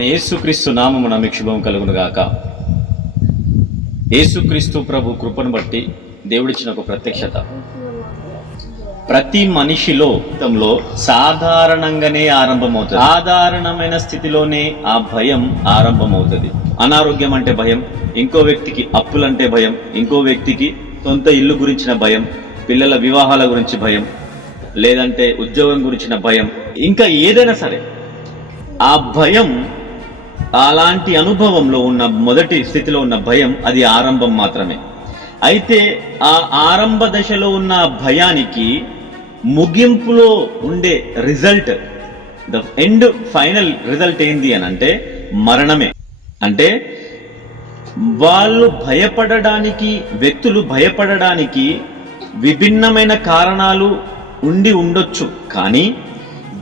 ప్రభువైన యేసుక్రీస్తు నామమున మీకు శుభం కలుగును గాక. యేసుక్రీస్తు ప్రభు కృపను బట్టి దేవుడిచ్చిన ఒక ప్రత్యక్షత ప్రతి మనిషిలో సాధారణంగానే ఆరంభమవుతుంది. సాధారణమైన స్థితిలోనే ఆ భయం ఆరంభమవుతుంది. అనారోగ్యం అంటే భయం, ఇంకో వ్యక్తికి అప్పులంటే భయం, ఇంకో వ్యక్తికి సొంత ఇల్లు గురించిన భయం, పిల్లల వివాహాల గురించి భయం, లేదంటే ఉద్యోగం గురించిన భయం, ఇంకా ఏదైనా సరే ఆ భయం, అలాంటి అనుభవంలో ఉన్న మొదటి స్థితిలో ఉన్న భయం అది ఆరంభం మాత్రమే. అయితే ఆ ఆరంభ దశలో ఉన్న భయానికి ముగింపులో ఉండే result, the end final result ఏంది అని అంటే మరణమే. అంటే వ్యక్తులు భయపడడానికి విభిన్నమైన కారణాలు ఉండి ఉండొచ్చు, కానీ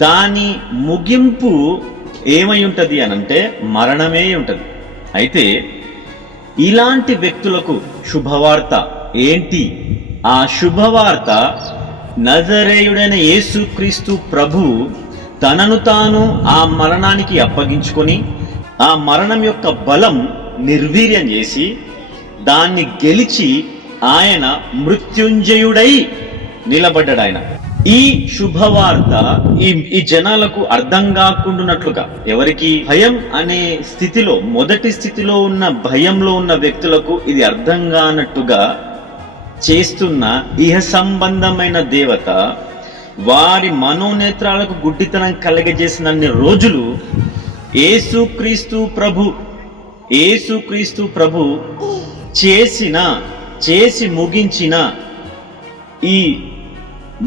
దాని ముగింపు ఏమై ఉంటుంది అనంటే మరణమే ఉంటుంది. అయితే ఇలాంటి వ్యక్తులకు శుభవార్త ఏంటి? ఆ శుభవార్త నజరేయుడైన యేసుక్రీస్తు ప్రభు తనను తాను ఆ మరణానికి అప్పగించుకొని ఆ మరణం యొక్క బలం నిర్వీర్యం చేసి దాన్ని గెలిచి ఆయన మృత్యుంజయుడై నిలబడ్డాడు. ఆయన ఈ శుభవార్త ఈ జనాలకు అర్థం కాకుండానట్లుగా, ఎవరికి భయం అనే స్థితిలో, మొదటి స్థితిలో ఉన్న భయంలో ఉన్న వ్యక్తులకు ఇది అర్థం కానట్టుగా చేస్తున్న ఇహ సంబంధమైన దేవత వారి మనోనేత్రాలకు గుడ్డితనం కలగజేసినన్ని రోజులు యేసుక్రీస్తు ప్రభు చేసి ముగించిన ఈ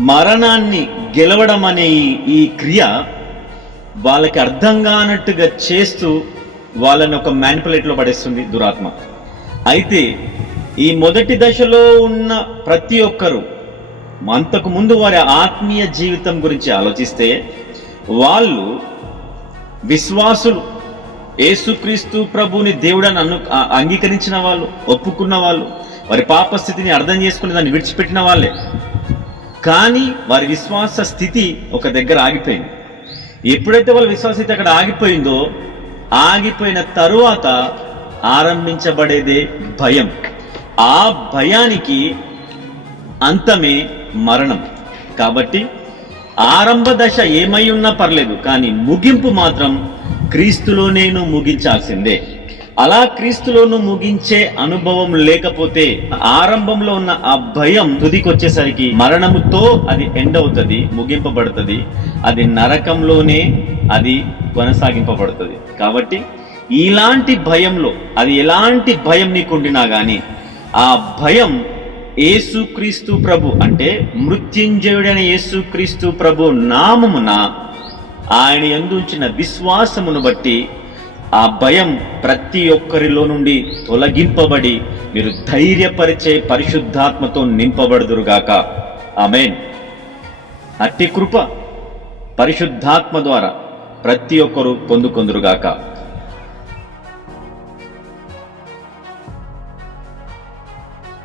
మరణాన్ని గెలవడం అనే ఈ క్రియ వాళ్ళకి అర్థం కానట్టుగా చేస్తూ వాళ్ళని ఒక మ్యానిపులేట్లో పడేస్తుంది దురాత్మ. అయితే ఈ మొదటి దశలో ఉన్న ప్రతి ఒక్కరూ అంతకు ముందు వారి ఆత్మీయ జీవితం గురించి ఆలోచిస్తే, వాళ్ళు విశ్వాసులు, యేసుక్రీస్తు ప్రభుని దేవుడని అంగీకరించిన వాళ్ళు, ఒప్పుకున్న వాళ్ళు, వారి పాపస్థితిని అర్థం చేసుకుని దాన్ని విడిచిపెట్టిన వాళ్ళే. కానీ వారి విశ్వాస స్థితి ఒక దగ్గర ఆగిపోయింది. ఎప్పుడైతే వాళ్ళ విశ్వాస స్థితి అక్కడ ఆగిపోయిందో, ఆగిపోయిన తరువాత ఆరంభించబడేదే భయం. ఆ భయానికి అంతమే మరణం. కాబట్టి ఆరంభ దశ ఏమై ఉన్నా పర్లేదు, కానీ ముగింపు మాత్రం క్రీస్తులో నేను ముగించాల్సిందే. అలా క్రీస్తులోను ముగించే అనుభవం లేకపోతే ఆరంభంలో ఉన్న ఆ భయం తుదికొచ్చేసరికి మరణముతో అది ఎండ్ అవుతుంది, ముగింపబడుతుంది. అది నరకంలోనే అది కొనసాగింపబడుతుంది. కాబట్టి ఇలాంటి భయంలో, అది ఎలాంటి భయం నీకుండినా గాని, ఆ భయం యేసుక్రీస్తు ప్రభు అంటే మృత్యుంజయుడైన యేసుక్రీస్తు ప్రభు నామమున ఆయన యందు ఉంచిన విశ్వాసమును బట్టి ఆ భయం ప్రతి ఒక్కరిలో నుండి తొలగింపబడి మీరు ధైర్యపరిచే పరిశుద్ధాత్మతో నింపబడుదురుగాక. ఆమేన్. అట్టి కృప పరిశుద్ధాత్మ ద్వారా ప్రతి ఒక్కరూ పొందుకొందురుగాక.